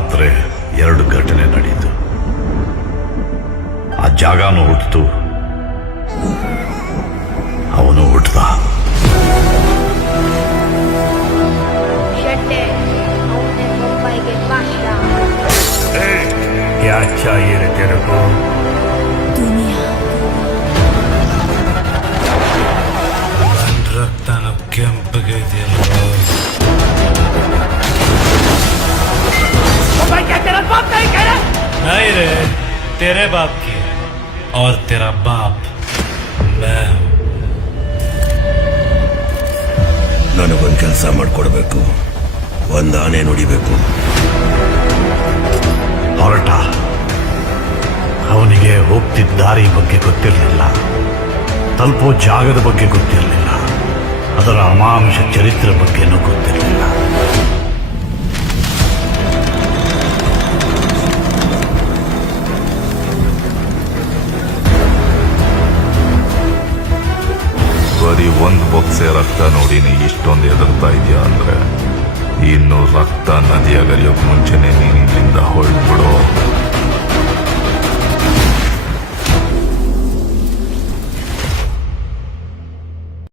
ರಾತ್ರಿ 2 ಘಟನೆ ನಡೆಯಿತು. ಆ ಜಾಗನೂ ಹುಟ್ಟಿತು, ಅವನು ಹುಟ್ಟದ. क्या चाहिए रे तेरे को? दुनिया. रक्तन ಕೆಂಪಗೆ ಇದೆಯಲ್ಲ. तेरा बाप नहीं कह रहा? नहीं रे, तेरे बाप की और तेरा बाप मैं. ನನಗೊಂದು ಕೆಲಸ ಮಾಡಿಕೊಡ್ಬೇಕು, ಒಂದು ಆನೆ ನುಡಿಬೇಕು. ಹೊರಟ. ಅವನಿಗೆ ಹೋಗ್ತಿದ್ದ ದಾರಿ ಬಗ್ಗೆ ಗೊತ್ತಿರಲಿಲ್ಲ, ತಲುಪೋ ಜಾಗದ ಬಗ್ಗೆ ಗೊತ್ತಿರಲಿಲ್ಲ, ಅದರ ಅಮಾನುಷ ಚರಿತ್ರೆ ಬಗ್ಗೆನೂ ಗೊತ್ತಿರಲಿಲ್ಲ. ಬರೀ ಒಂದು ಬೊಕ್ಸೆ ರಕ್ತ ನೋಡಿ ನೀ ಇಷ್ಟೊಂದು ಎದುರ್ತಾ ಇದೆಯಾ ಅಂದ್ರೆ, ಇನ್ನು ರಕ್ತ ನದಿಯಾಗರಿಯೋಕ್ ಮುಂಚೆನೆ ನೀನು ಇಲ್ಲಿಂದ ಹೊರಟ್ಬಿಡು.